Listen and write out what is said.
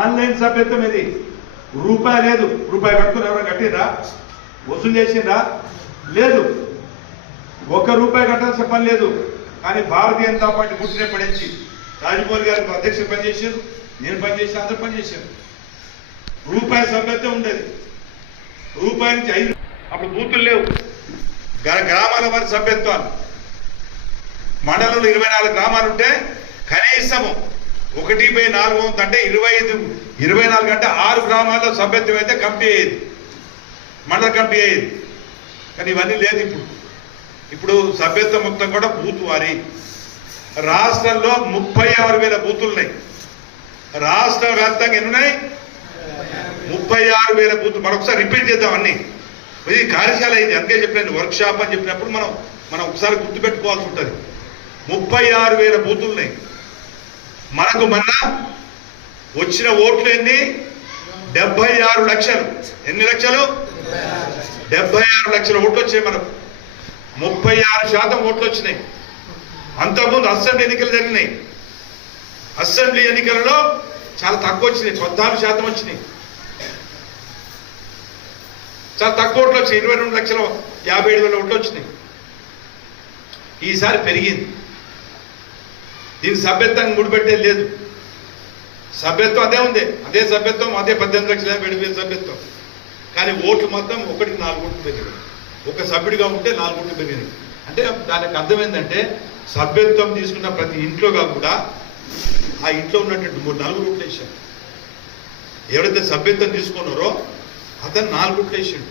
Online సభ్యత్వం ఇది. రూపాయి లేదు. రూపాయి కట్టుకుని ఎవరైనా కట్టిరా? వసూలు చేసిండ్రా? లేదు. ₹1 కట్టాల్సిన పని లేదు. కానీ భారతీయ జనతా పార్టీ పుట్టినప్పటి నుంచి రాజమౌళి గారికి అధ్యక్షుడు పనిచేశారు, నేను పనిచేసి అందరూ పనిచేశాను. రూపాయి సభ్యత్వం ఉండేది. రూపాయి నుంచి 5 అప్పుడు బూతులు లేవు. గ్రామాల వారి సభ్యత్వాలు మండలంలో 24 గ్రామాలు ఉంటే కనీసము 1/4 అంటే 24 అంటే 6 గ్రామాల్లో సభ్యత్వం అయితే కమిటీ అయ్యేది, మండల కమిటీ అయ్యేది. కానీ ఇవన్నీ లేదు. ఇప్పుడు సభ్యత్వం మొత్తం కూడా బూత్ వారి. రాష్ట్రంలో 36,000 బూతులు ఉన్నాయి. రాష్ట్ర వ్యాప్తంగా ఎన్ని ఉన్నాయి? 36,000 బూతులు. మరొకసారి రిపీట్ చేద్దాం అన్ని. ఇది కార్యశాల అయింది, అందుకే చెప్పిన వర్క్ షాప్ అని చెప్పినప్పుడు మనం ఒకసారి గుర్తుపెట్టుకోవాల్సి ఉంటుంది. 36,000 బూతులు ఉన్నాయి. మనకు మొన్న వచ్చిన ఓట్లు ఎన్ని? 76 లక్షలు. ఎన్ని లక్షలు? 76 లక్షల ఓట్లు వచ్చాయి మనకు. 36% ఓట్లు వచ్చినాయి. అంతకుముందు అసెంబ్లీ ఎన్నికలు జరిగినాయి. అసెంబ్లీ ఎన్నికలలో చాలా తక్కువ వచ్చినాయి, 14% వచ్చినాయి. చాలా తక్కువ ఓట్లు వచ్చాయి. 22,57,000 ఓట్లు వచ్చినాయి. ఈసారి పెరిగింది. దీనికి సభ్యత్వం ముడిపెట్టేది లేదు. సభ్యత్వం అదే ఉంది, అదే సభ్యత్వం, అదే 18,50,000 సభ్యత్వం. కానీ ఓట్లు మాత్రం 1కి 4 ఓట్లు పెరిగినాయి. ఒక సభ్యుడిగా ఉంటే 4 ఓట్లు పెరిగినాయి. అంటే దానికి అర్థం ఏంటంటే సభ్యత్వం తీసుకున్న ప్రతి ఇంట్లోగా కూడా ఆ ఇంట్లో ఉన్నటువంటి 4 ఓట్లు వేసాడు. ఎవరైతే సభ్యత్వం తీసుకున్నారో అతను 4 ఓట్లు వేసాడు.